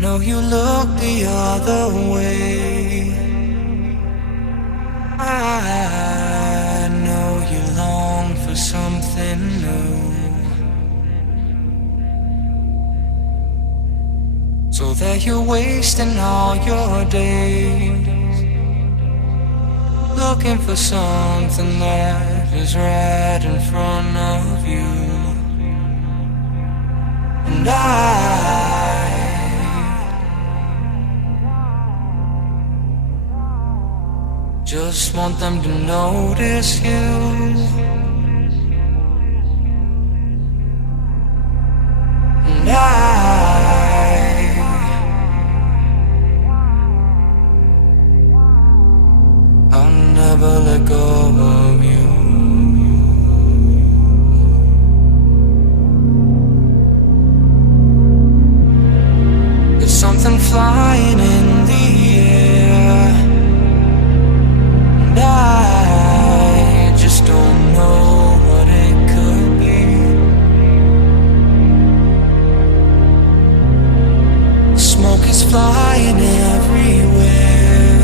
know you look the other way. I know you long for something new, so that you're wasting all your days looking for something that is right in front of you. And I just want them to notice you. And I'll never let go of you. There's something flying in the air, and I just don't know what it could be. Smoke is flying everywhere,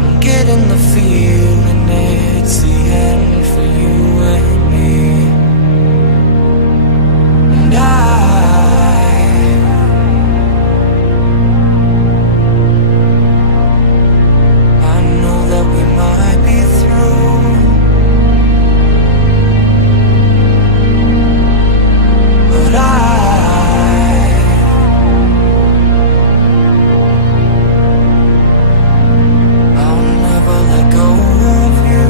I'm getting the feeling it's the end for you and me. And I know that we might be through, but I'll never let go of you.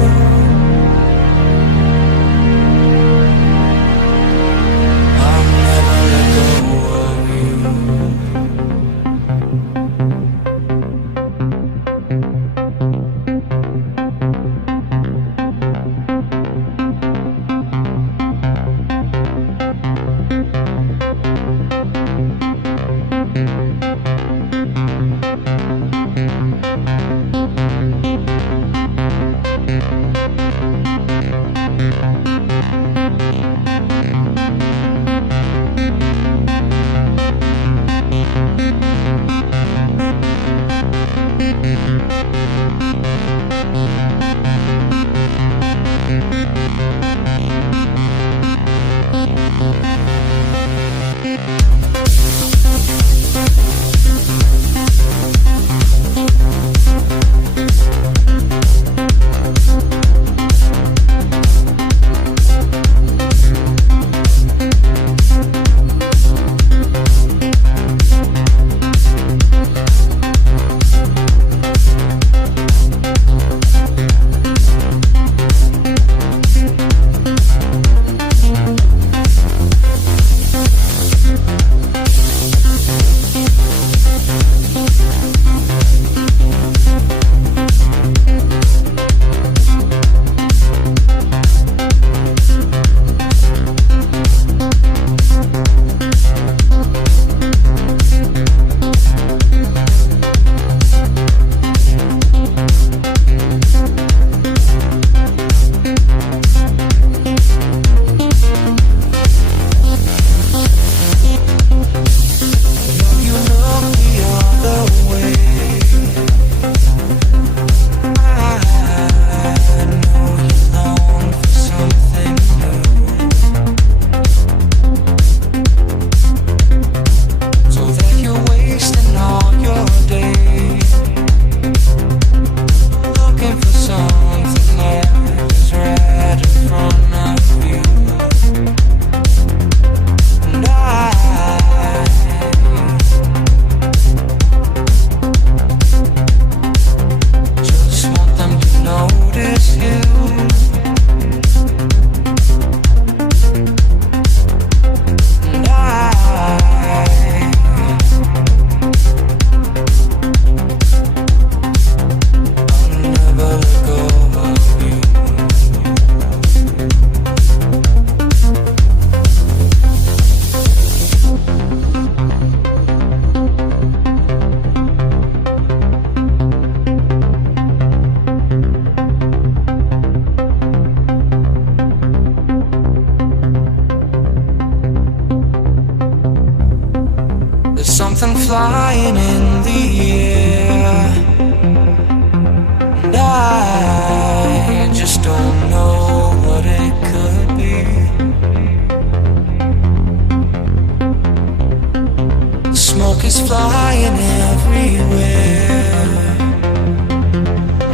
flying everywhere.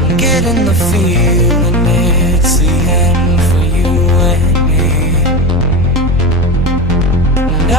I'm getting the feeling it's the end for you and me. And